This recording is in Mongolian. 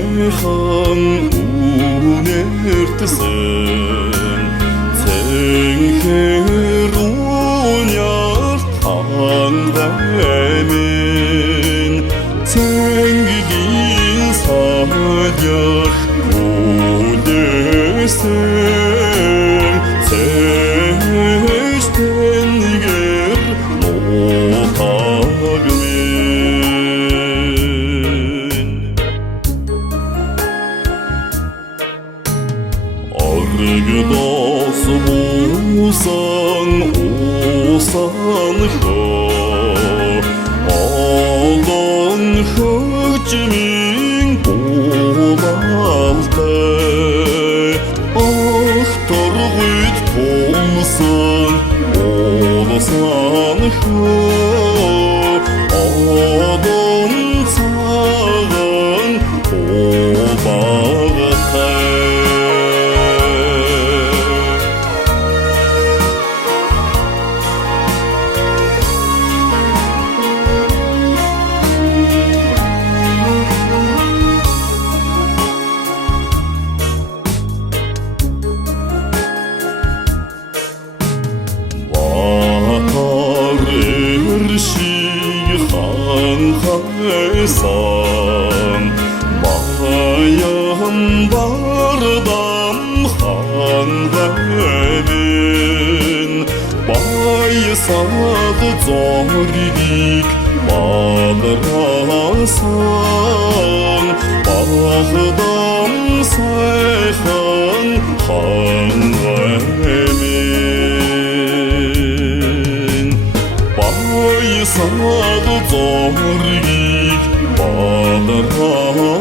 сайхан үнэртсэн цэнхэр уняр тангаймин цэнгийн садяр үнэрсэн цэштэнгээр нотагмин аргдас бусан усан алдан хөгжмийн булалтай ах торгуйд томсон олсан алдан цагаан обагтай хайсан баян бардам хангамин баясад зоргийг бадрасан багдам сайхан хангамин баясад зоргийг бадрасан